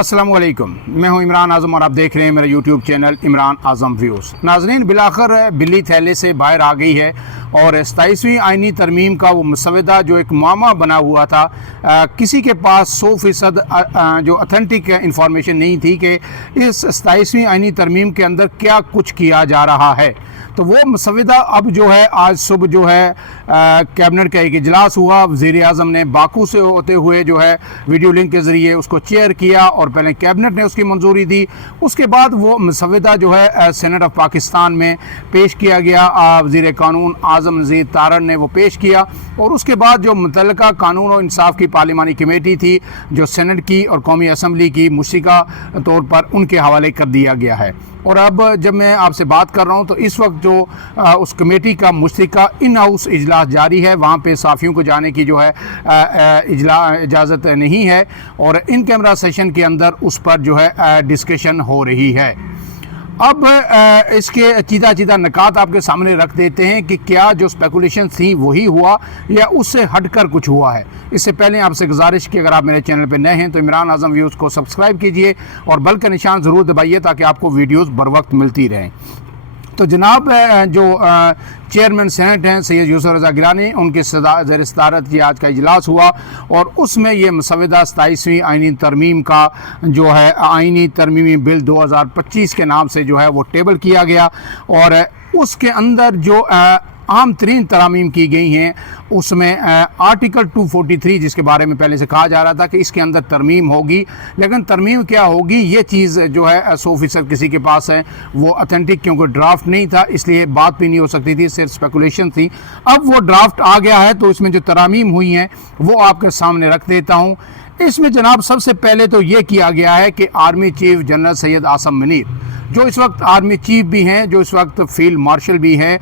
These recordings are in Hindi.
अस्सलामुअलैकुम, मैं हूं इमरान आज़म और आप देख रहे हैं मेरा यूट्यूब चैनल इमरान आज़म व्यूज़। नाज़रीन, बिलाखिर बिल्ली थैले से बाहर आ गई है और 27वीं आइनी तरमीम का वो मसवदा जो एक मामा बना हुआ था, किसी के पास 100% जो अथेंटिक इंफॉर्मेशन नहीं थी कि इस 27वीं आइनी तरमीम के अंदर क्या कुछ किया जा रहा है। तो वो मसवदा अब जो है आज सुबह जो है कैबिनेट का एक इजलास हुआ। वज़ीर आज़म ने बाकू से होते हुए जो है वीडियो लिंक के ज़रिए उसको चेयर किया और पहले कैबिनेट ने उसकी मंजूरी दी। उसके बाद वो मसवदा जो है सेनेट ऑफ पाकिस्तान में पेश किया गया। वज़ीर कानून आज़म नज़ीर तारण ने वो पेश किया और उसके बाद जो मुतल्लिका कानून और इंसाफ की पार्लिमानी कमेटी थी जो सेनेट की और कौमी असम्बली की मुश्तरका तौर पर उनके हवाले कर दिया गया है। और अब जब मैं आपसे बात कर रहा हूँ तो इस वक्त जो उस कमेटी का मुश्तरका इन हाउस इजलास जारी है, वहाँ पे साफ़ियों को जाने की जो है इजाज़त नहीं है और इन कैमरा सेशन के अंदर उस पर जो है डिस्कशन हो रही है। अब इसके चीदा नकात आपके सामने रख देते हैं कि क्या जो स्पेकुलेशन थी वही हुआ या उससे हटकर कुछ हुआ है। इससे पहले आपसे गुजारिश कि अगर आप मेरे चैनल पर नए हैं तो इमरान आज़म व्यूज़ को सब्सक्राइब कीजिए और बेल का निशान ज़रूर दबाइए ताकि आपको वीडियोज़ बर वक्त मिलती रहें। तो जनाब जो चेयरमैन सेनेट हैं सैयद यूसुफ रज़ा गिलानी, उनके ज़ेर सदारत ये आज का इजलास हुआ और उसमें ये मसवदा 27वीं आइनी तरमीम का जो है आइनी तरमीमी बिल 2025 के नाम से जो है वो टेबल किया गया और उसके अंदर जो आम तरीन तरामीम की गई हैं उसमें आर्टिकल 243 जिसके बारे में पहले से कहा जा रहा था कि इसके अंदर तरमीम होगी, लेकिन तरमीम क्या होगी ये चीज़ जो है 100% किसी के पास है वो अथेंटिक, क्योंकि ड्राफ्ट नहीं था इसलिए बात भी नहीं हो सकती थी, सिर्फ स्पेकुलेशन थी। अब वो ड्राफ्ट आ गया है तो इसमें जो तरामीम हुई हैं वो आपके सामने रख देता हूँ। इसमें जनाब सबसे पहले तो ये किया गया है कि army chief general Syed Asim Munir जो इस वक्त आर्मी चीफ भी हैं, जो इस वक्त फील्ड मार्शल भी हैं,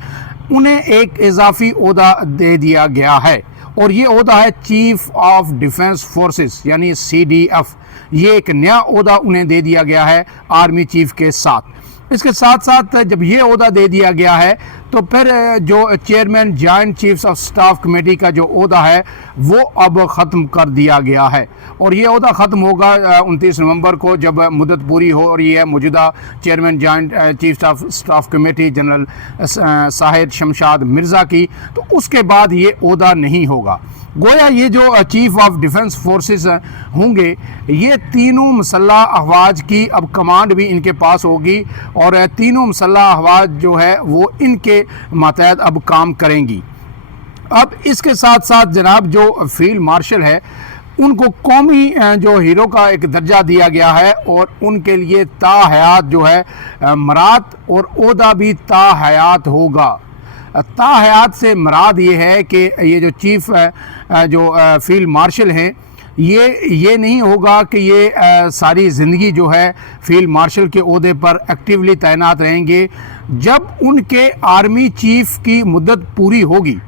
उन्हें एक इजाफी ओहदा दे दिया गया है और ये ओहदा है चीफ ऑफ डिफेंस फोर्सेस यानी CDF। ये एक नया ओहदा उन्हें दे दिया गया है आर्मी चीफ के साथ। इसके साथ साथ जब ये ओहदा दे दिया गया है तो फिर जो chairman joint chiefs of staff committee का जो ओहदा है वो अब ख़त्म कर दिया गया है और ये ओहदा ख़त्म होगा 29 नवंबर को जब मुद्दत पूरी हो रही है मौजूदा chairman joint chiefs of staff committee general Shahid Shamshad Mirza की, तो उसके बाद ये ओहदा नहीं होगा। गोया ये जो चीफ ऑफ डिफेंस फोर्सेस होंगे ये तीनों मुसल्लह अफवाज की अब कमांड भी इनके पास होगी और तीनों मुसल्लह अफवाज जो है वो इनके मातहत अब काम करेंगी। अब इसके साथ साथ जनाब जो फील्ड मार्शल है उनको कौमी जो हीरो का एक दर्जा दिया गया है और उनके लिए ताहयात जो है मराद और ओहदा भी ताहयात होगा। ताहयात से मराद ये है कि ये जो चीफ जो फील्ड मार्शल हैं ये नहीं होगा कि ये सारी ज़िंदगी जो है फील्ड मार्शल के ओहदे पर एक्टिवली तैनात रहेंगे। जब उनके आर्मी चीफ की मुद्दत पूरी होगी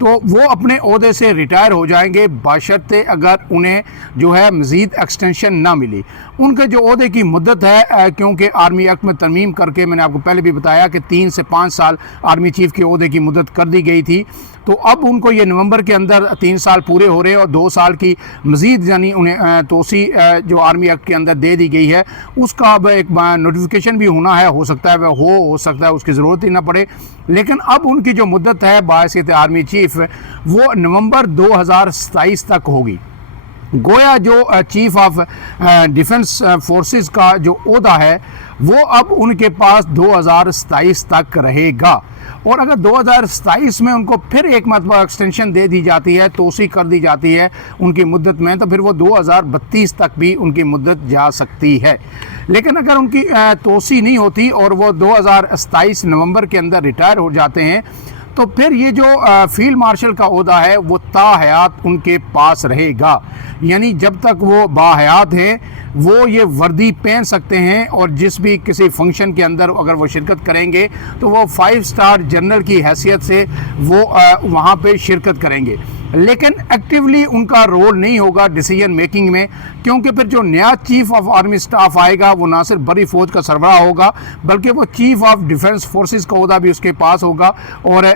तो वो अपने ओहदे से रिटायर हो जाएंगे बशर्ते अगर उन्हें जो है मज़ीद एक्सटेंशन ना मिली। उनके जो ओहदे की मुद्दत है, क्योंकि आर्मी एक्ट में तरमीम करके मैंने आपको पहले भी बताया कि 3 से 5 साल आर्मी चीफ के ओहदे की मुद्दत कर दी गई थी, तो अब उनको ये नवंबर के अंदर 3 साल पूरे हो रहे हैं और 2 साल की मज़ीद यानी उन्हें तोसी जो आर्मी एक्ट के अंदर दे दी गई है उसका अब एक नोटिफिकेशन भी होना है। हो सकता है वह हो सकता है उसकी ज़रूरत ही ना पड़े, लेकिन अब उनकी जो मुद्दत है बायसियत आर्मी चीफ वो नवंबर 2027 तक होगी। गोया जो चीफ ऑफ डिफेंस फोर्सेस का जो ओहदा है वो अब उनके पास 2027 तक रहेगा और अगर 2027 में उनको फिर एक मरतबा एक्सटेंशन दे दी जाती है, तोसी कर दी जाती है उनकी मुद्दत में, तो फिर वो 2032 तक भी उनकी मुद्दत जा सकती है। लेकिन अगर उनकी तोसी नहीं होती और वो 2027 नवंबर के अंदर रिटायर हो जाते हैं तो फिर ये जो फील्ड मार्शल का ओहदा है वो ताहयात उनके पास रहेगा, यानी जब तक वो बाहयात हैं वो ये वर्दी पहन सकते हैं और जिस भी किसी फंक्शन के अंदर अगर वो शिरकत करेंगे तो वो 5 स्टार जनरल की हैसियत से वो वहाँ पे शिरकत करेंगे। लेकिन एक्टिवली उनका रोल नहीं होगा डिसीजन मेकिंग में, क्योंकि फिर जो नया चीफ ऑफ आर्मी स्टाफ आएगा वो ना सिर्फ बड़ी फौज का सरबराह होगा बल्कि वो चीफ ऑफ डिफेंस फोर्सेस का ओहदा भी उसके पास होगा और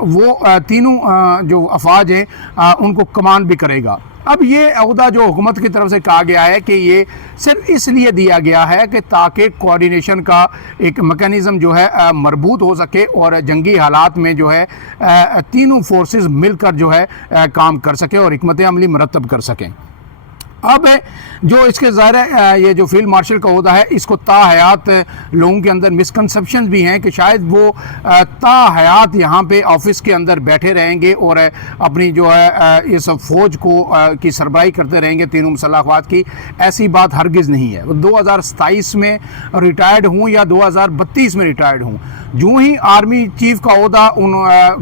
वो तीनों जो अफवाज हैं उनको कमांड भी करेगा। अब ये अहदा जो हुकूमत की तरफ से कहा गया है कि ये सिर्फ इसलिए दिया गया है कि ताकि कोऑर्डिनेशन का एक मैकेनिज़्म जो है मरबूत हो सके और जंगी हालात में जो है तीनों फोर्सेस मिलकर जो है काम कर सके और हिकमत अमली मरतब कर सकें। अब जो इसके ज़ाहिर है ये जो फील्ड मार्शल का ओहदा है इसको ताहयात लोगों के अंदर मिसकंसेप्शन भी हैं कि शायद वो ताहयात यहाँ पे ऑफिस के अंदर बैठे रहेंगे और अपनी जो है इस फ़ौज को की सरबराही करते रहेंगे तीनों मुसल्लह अफ़वाज की। ऐसी बात हरगिज़ नहीं है। 2027 में रिटायर्ड हूँ या 2032 में रिटायर्ड हूँ, जो ही आर्मी चीफ का ओहदा उन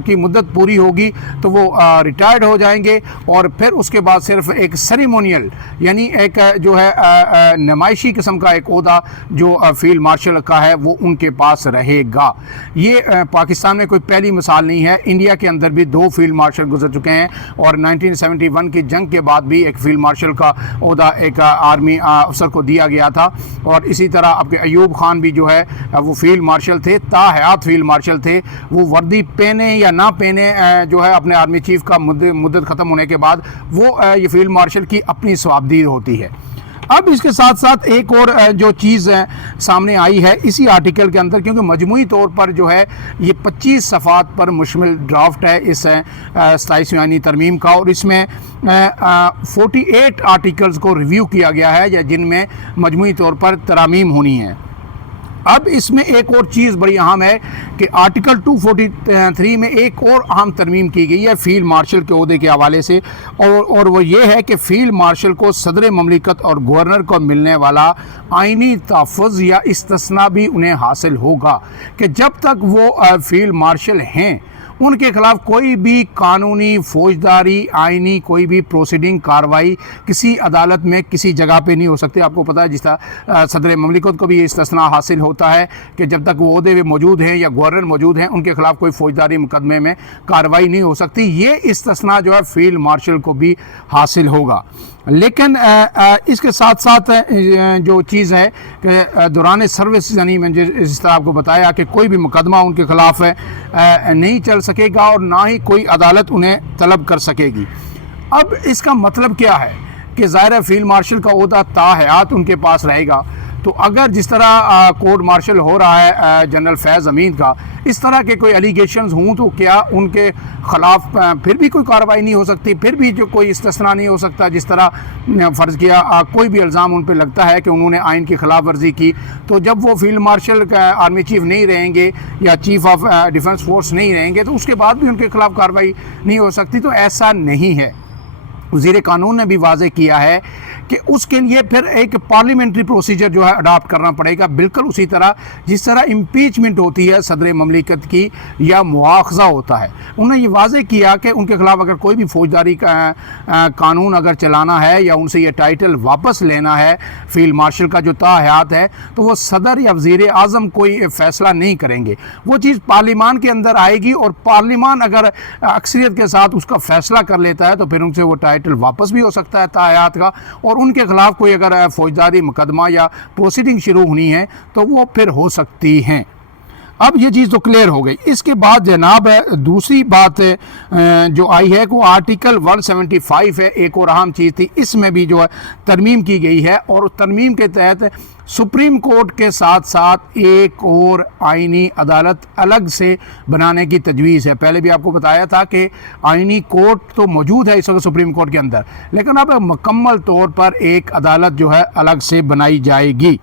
की मुद्दत पूरी होगी तो वो रिटायर्ड हो जाएंगे और फिर उसके बाद सिर्फ एक सेरेमोनियल यानी एक जो है नुमाइशी किस्म का एक ओहदा जो फील्ड मार्शल का है वो उनके पास रहेगा। ये पाकिस्तान में कोई पहली मिसाल नहीं है। इंडिया के अंदर भी 2 फील्ड मार्शल गुजर चुके हैं और 1971 की जंग के बाद भी एक फील्ड मार्शल का ओहदा एक आर्मी अफसर को दिया गया था और इसी तरह आपके अयूब खान भी जो है वो फील्ड मार्शल थे, ताहयात फील्ड मार्शल थे। वो वर्दी पहने या ना पहने जो है अपने आर्मी चीफ का मुद्दत ख़त्म होने के बाद वो ये फील्ड मार्शल की अपनी स्वाबदी होती है। अब इसके साथ साथ एक और जो चीज़ सामने आई है इसी आर्टिकल के अंदर, क्योंकि मजमूई तौर पर जो है ये 25 सफ़ात पर मुश्तमिल ड्राफ्ट है इस 27वीं आईनी तरमीम का और इसमें 48 आर्टिकल्स को रिव्यू किया गया है या जिनमें मजमूई तौर पर तरामीम होनी है। अब इसमें एक और चीज़ बड़ी अहम है कि आर्टिकल 243 में एक और अहम तरमीम की गई है फील्ड मार्शल के ओहदे के हवाले से और वो ये है कि फील्ड मार्शल को सदर ममलिकत और गवर्नर को मिलने वाला आइनी तहफ़्फ़ुज़ या इस्तिस्ना भी उन्हें हासिल होगा कि जब तक वो फील्ड मार्शल हैं उनके खिलाफ कोई भी कानूनी फौजदारी आइनी कोई भी प्रोसीडिंग कार्रवाई किसी अदालत में किसी जगह पे नहीं हो सकती। आपको पता है जिस तरह सदर ममलिकत को भी ये इस्तिस्ना हासिल होता है कि जब तक वो ओहदे में मौजूद हैं या गवर्नर मौजूद हैं उनके खिलाफ कोई फौजदारी मुकदमे में कार्रवाई नहीं हो सकती। ये इस्तिस्ना जो है फील्ड मार्शल को भी हासिल होगा। लेकिन इसके साथ साथ जो चीज़ है कि दौरान सर्विस यानी मैंने जिस तरह आपको बताया कि कोई भी मुकदमा उनके खिलाफ नहीं चल सकेगा और ना ही कोई अदालत उन्हें तलब कर सकेगी। अब इसका मतलब क्या है कि ज़ाहिर फील्ड मार्शल का ओहदा ताहयात उनके पास रहेगा। तो अगर जिस तरह कोर्ट मार्शल हो रहा है जनरल फैज़ अमीन का, इस तरह के कोई एलिगेशंस हों तो क्या उनके ख़िलाफ़ फिर भी कोई कार्रवाई नहीं हो सकती, फिर भी जो कोई इस्तिस्ना नहीं हो सकता। जिस तरह फ़र्ज़ किया कोई भी इल्ज़ाम उन पर लगता है कि उन्होंने आइन की खिलाफ वर्जी की, तो जब वो फील्ड मार्शल का आर्मी चीफ नहीं रहेंगे या चीफ ऑफ डिफेंस फोर्स नहीं रहेंगे तो उसके बाद भी उनके खिलाफ कार्रवाई नहीं हो सकती। तो ऐसा नहीं है। वज़ीर कानून ने भी वाज़ेह किया है कि उसके लिए फिर एक पार्लियामेंट्री प्रोसीजर जो है अडॉप्ट करना पड़ेगा, बिल्कुल उसी तरह जिस तरह इम्पीचमेंट होती है सदर ममलिकत की या मुआखज़ा होता है। उन्होंने ये वाज़ेह किया कि उनके खिलाफ अगर कोई भी फौजदारी कानून अगर चलाना है या उनसे ये टाइटल वापस लेना है फील्ड मार्शल का जो ताहयात है, तो वो सदर या वज़ीर आज़म कोई फ़ैसला नहीं करेंगे। वो चीज़ पार्लियामान के अंदर आएगी और पार्लियामान अगर अक्सरियत के साथ उसका फ़ैसला कर लेता है तो फिर उनसे वो टाइटल वापस भी हो सकता है ताहयात का, और उनके खिलाफ कोई अगर फौजदारी मुकदमा या प्रोसीडिंग शुरू होनी है तो वो फिर हो सकती हैं। अब ये चीज़ तो क्लियर हो गई। इसके बाद जनाब दूसरी बात जो आई है वो आर्टिकल 175 है। एक और अहम चीज़ थी, इसमें भी जो है तरमीम की गई है और तरमीम के तहत सुप्रीम कोर्ट के साथ साथ एक और आइनी अदालत अलग से बनाने की तजवीज़ है। पहले भी आपको बताया था कि आइनी कोर्ट तो मौजूद है इस वक्त सुप्रीम कोर्ट के अंदर, लेकिन अब मुकम्मल तौर पर एक अदालत जो है अलग से बनाई जाएगी।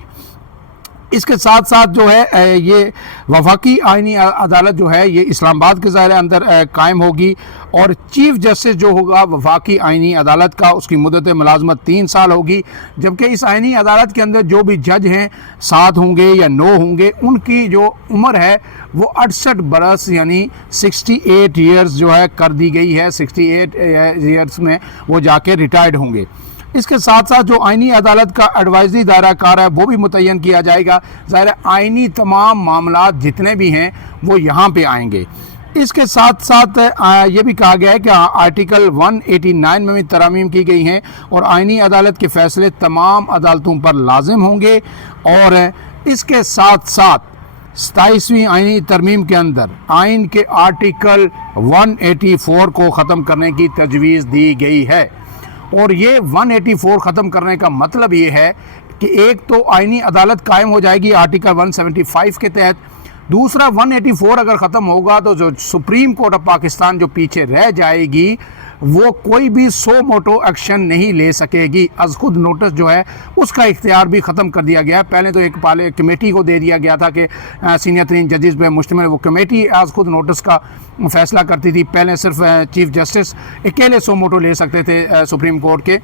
इसके साथ साथ जो है ये वफाकी आइनी अदालत जो है ये इस्लामाबाद के ज़ाहिर अंदर कायम होगी और चीफ जस्टिस जो होगा वफाकी आइनी अदालत का उसकी मुद्दत मुलाजमत 3 साल होगी, जबकि इस आइनी अदालत के अंदर जो भी जज हैं 7 होंगे या 9 होंगे, उनकी जो उम्र है वो 68 बरस यानी 68 ईयर्स जो है कर दी गई है। 68 ईयर्स में वो जाके रिटायर्ड होंगे। इसके साथ साथ जो आइनी अदालत का एडवाइजरी दायरा कार है वो भी मुतय्यन किया जाएगा। ज़ाहिर आइनी तमाम मामलात जितने भी हैं वो यहाँ पे आएंगे। इसके साथ साथ ये भी कहा गया है कि आर्टिकल 189 में भी तरामीम की गई हैं और आइनी अदालत के फैसले तमाम अदालतों पर लाजिम होंगे। और इसके साथ साथ 27वीं आइनी तरमीम के अंदर आइन के आर्टिकल 184 को ख़त्म करने की तजवीज़ दी गई है और ये 184 ख़त्म करने का मतलब ये है कि एक तो आईनी अदालत कायम हो जाएगी आर्टिकल 175 के तहत, दूसरा 184 अगर ख़त्म होगा तो जो सुप्रीम कोर्ट ऑफ पाकिस्तान जो पीछे रह जाएगी वो कोई भी सो मोटो एक्शन नहीं ले सकेगी। अज खुद नोटिस जो है उसका इख्तियार भी ख़त्म कर दिया गया है। पहले तो एक कमेटी को दे दिया गया था कि सीनियर तरीन जजेस पे मुश्तमिल वो कमेटी आज खुद नोटिस का फैसला करती थी। पहले सिर्फ चीफ जस्टिस अकेले सो मोटो ले सकते थे सुप्रीम कोर्ट के,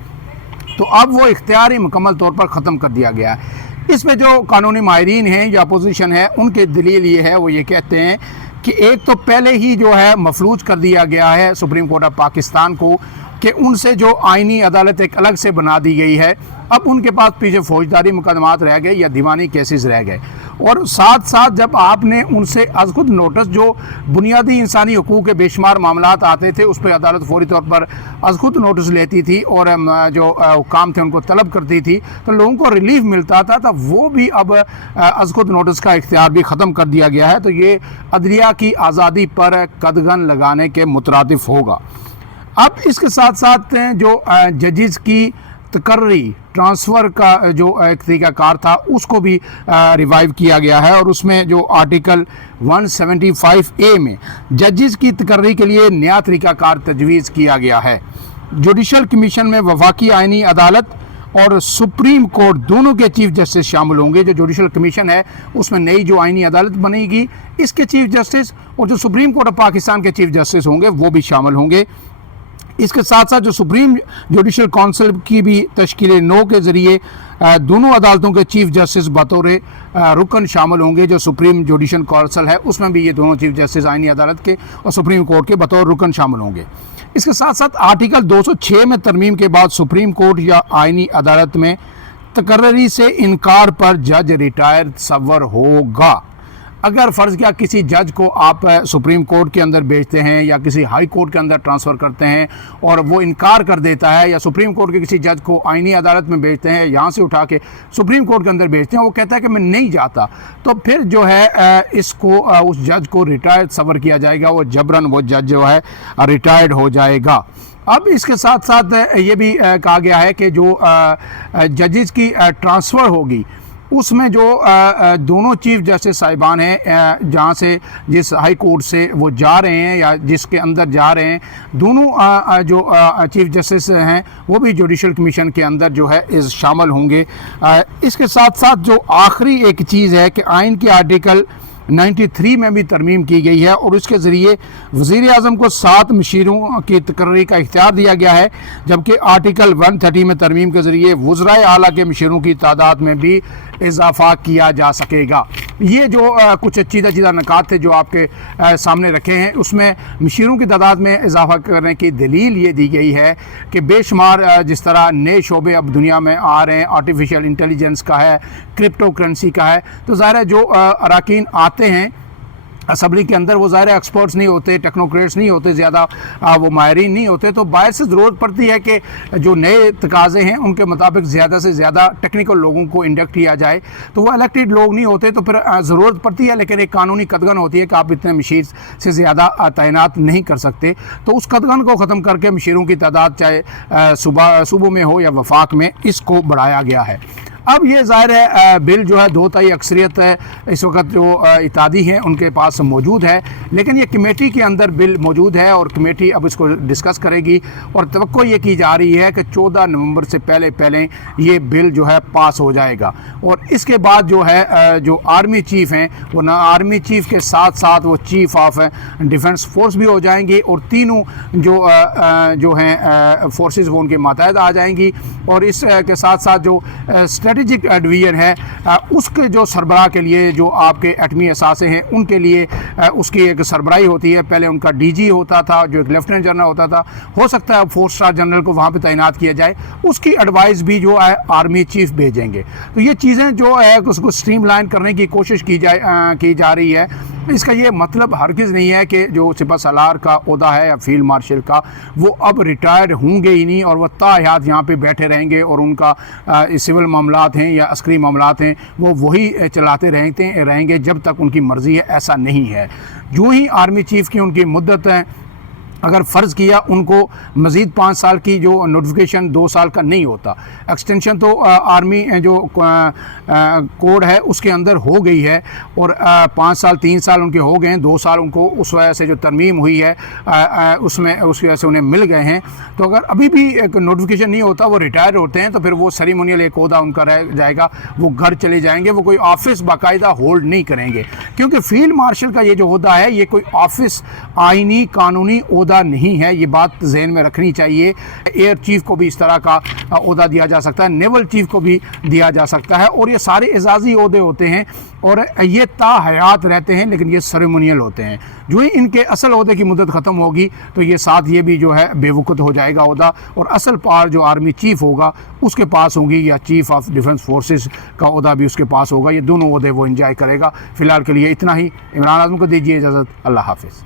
तो अब वो इख्तियार ही मुकम्मल तौर पर ख़त्म कर दिया गया है। इसमें जो कानूनी माहिरीन हैं या अपोजिशन है उनके दलील ये है, वो ये कहते हैं कि एक तो पहले ही जो है मफलूज कर दिया गया है सुप्रीम कोर्ट ऑफ पाकिस्तान को कि उनसे जो आईनी अदालत एक अलग से बना दी गई है, अब उनके पास पीछे फौजदारी मुकदमात रह गए या दीवानी केसेस रह गए। और साथ साथ जब आपने उनसे आज खुद नोटिस जो बुनियादी इंसानी हकूक़ के बेशुमार मामलात आते थे उस पर अदालत फौरी तौर पर आज खुद नोटिस लेती थी और जो हुकाम थे उनको तलब करती थी तो लोगों को रिलीफ मिलता था, तब वो भी अब आज खुद नोटिस का इख्तियार भी ख़त्म कर दिया गया है। तो ये अदलिया की आज़ादी पर कदगन लगाने के मुतरादिफ होगा। अब इसके साथ साथ जो जजेस की तकर्री ट्रांसफ़र का जो एक तरीक़ाकार था उसको भी रिवाइव किया गया है और उसमें जो आर्टिकल 175A में जजेस की तकर्री के लिए नया तरीक़ाकार तजवीज़ किया गया है। जुडिशल कमीशन में वफाकी आइनी अदालत और सुप्रीम कोर्ट दोनों के चीफ जस्टिस शामिल होंगे। जो जुडिशल कमीशन है उसमें नई जो आइनी अदालत बनेगी इसके चीफ जस्टिस और जो सुप्रीम कोर्ट ऑफ पाकिस्तान के चीफ जस्टिस होंगे वो भी शामिल होंगे। इसके साथ साथ जो सुप्रीम जुडिशल काउंसिल की भी तश्कील नो के ज़रिए दोनों अदालतों के चीफ जस्टिस बतौर रुकन शामिल होंगे। जो सुप्रीम जुडिशल काउंसिल है उसमें भी ये दोनों चीफ जस्टिस आइनी अदालत के और सुप्रीम कोर्ट के बतौर रुकन शामिल होंगे। इसके साथ साथ आर्टिकल 206 में तरमीम के बाद सुप्रीम कोर्ट या आइनी अदालत में तकर्री से इनकार पर जज रिटायर सवर होगा। अगर फ़र्ज़ किया किसी जज को आप सुप्रीम कोर्ट के अंदर भेजते हैं या किसी हाई कोर्ट के अंदर ट्रांसफ़र करते हैं और वो इनकार कर देता है, या सुप्रीम कोर्ट के किसी जज को आईनी अदालत में भेजते हैं, यहाँ से उठा के सुप्रीम कोर्ट के अंदर भेजते हैं, वो कहता है कि मैं नहीं जाता, तो फिर जो है इसको उस जज को रिटायर्ड सवर किया जाएगा, वो जबरन वो जज जो है रिटायर्ड हो जाएगा। अब इसके साथ साथ ये भी कहा गया है कि जो जजेस की ट्रांसफ़र होगी उसमें जो दोनों चीफ जस्टिस साहिबान हैं जहाँ से जिस हाई कोर्ट से वो जा रहे हैं या जिसके अंदर जा रहे हैं, दोनों जो चीफ जस्टिस हैं वो भी जुडिशल कमीशन के अंदर जो है इस शामिल होंगे। इसके साथ साथ जो आखिरी एक चीज़ है कि आइन के आर्टिकल 93 में भी तरमीम की गई है और उसके ज़रिए वज़ीर आज़म को 7 मशीरों की तकर्री का इख्तियार दिया गया है, जबकि आर्टिकल 130 में तरमीम के ज़रिए वज़राए आला के मशीरों की तादाद में भी इजाफ़ा किया जा सकेगा। ये जो कुछ चीज़ा नकात थे जो आपके सामने रखे हैं, उसमें मशीरों की तादाद में इजाफ़ा करने की दलील ये दी गई है कि बेशुमार जिस तरह नए शोबे अब दुनिया में आ रहे हैं, आर्टिफिशियल इंटेलिजेंस का है, क्रिप्टो करेंसी का है, तो ज़ाहिर है जो अरकान आते हैं असम्बली के अंदर वो ज़ाहिर एक्सपर्ट्स नहीं होते, टेक्नोक्रेट्स नहीं होते, ज़्यादा वो माहिरीन नहीं होते, तो बाहर से ज़रूरत पड़ती है कि जो नए तकाज़े हैं उनके मुताबिक ज़्यादा से ज़्यादा टेक्निकल लोगों को इंडक्ट किया जाए। तो वो इलेक्टेड लोग नहीं होते, तो फिर ज़रूरत पड़ती है, लेकिन एक कानूनी कदगन होती है कि आप इतने मशीर से ज़्यादा तैनात नहीं कर सकते। तो उस कदगन को ख़त्म करके मशीरों की तादाद चाहे सूबों में हो या वफाक में, इसको बढ़ाया गया है। अब ये ज़ाहिर है बिल जो है 2/3 अक्सरियत इस वक्त जो इत्तेहादी हैं उनके पास मौजूद है, लेकिन ये कमेटी के अंदर बिल मौजूद है और कमेटी अब इसको डिस्कस करेगी और तवक्को ये की जा रही है कि 14 नवंबर से पहले ये बिल जो है पास हो जाएगा। और इसके बाद जो है जो आर्मी चीफ़ हैं वो ना आर्मी चीफ़ के साथ साथ वो चीफ़ ऑफ डिफेंस फोर्स भी हो जाएंगे और तीनों जो हैं फोर्सेस वो उनके मातहत आ जाएंगी। और इसके साथ साथ जो स्ट्रेटजिक डिवीज़न है उसके जो सरबराह के लिए जो आपके एटमी असासे हैं उनके लिए उसकी एक सरबराही होती है। पहले उनका डीजी होता था जो एक लेफ्टिनेंट जनरल होता था, हो सकता है 4 स्टार जनरल को वहाँ पे तैनात किया जाए, उसकी एडवाइस भी जो है आर्मी चीफ भेजेंगे। तो ये चीज़ें जो है उसको स्ट्रीमलाइन करने की कोशिश की जा रही है। इसका ये मतलब हरगिज़ नहीं है कि जो सिपह सालार का ओहदा है या फील्ड मार्शल का वो अब रिटायर्ड होंगे ही नहीं और वह ताहयात यहाँ पे बैठे रहेंगे और उनका सिविल मामलात हैं या अस्करी मामलात हैं वो वही चलाते रहेंगे जब तक उनकी मर्ज़ी है। ऐसा नहीं है। जो ही आर्मी चीफ़ की उनकी मुद्दत है अगर फ़र्ज़ किया उनको मज़ीद 5 साल की जो नोटिफिकेशन 2 साल का नहीं होता, एक्सटेंशन तो आर्मी जो कोड है उसके अंदर हो गई है और 5 साल 3 साल उनके हो गए हैं, 2 साल उनको उस वजह से जो तरमीम हुई है उसमें उसकी वजह से उन्हें मिल गए हैं। तो अगर अभी भी एक नोटिफिकेशन नहीं होता, वो रिटायर होते हैं, तो फिर वो सेरेमोनियल एक ओहदा उनका रह जाएगा, वो घर चले जाएंगे, वो कोई ऑफिस बाकायदा होल्ड नहीं करेंगे, क्योंकि फील्ड मार्शल का ये जो ओहदा है ये कोई ऑफिस आइनी कानूनी ओहदा नहीं है। ये बात जहन में रखनी चाहिए। एयर चीफ को भी इस तरह का ओहदा दिया जा सकता है, नेवल चीफ को भी दिया जा सकता है, और ये सारे एजाजी ओहदे होते हैं और ये ताहयात रहते हैं, लेकिन ये सेरेमोनियल होते हैं। जो ही इनके असल ओहदे की मुद्दत ख़त्म होगी तो ये साथ ये भी जो है बेवकूफ़ हो जाएगा ओहदा, और असल पावर जो आर्मी चीफ होगा उसके पास होगी, या चीफ ऑफ डिफेंस फोर्सेस का ओहदा भी उसके पास होगा। ये दोनों ओहदे वो इंजॉय करेगा। फ़िलहाल के लिए इतना ही। इमरान आज़म को दीजिए इजाज़त। अल्लाह हाफ़िज़।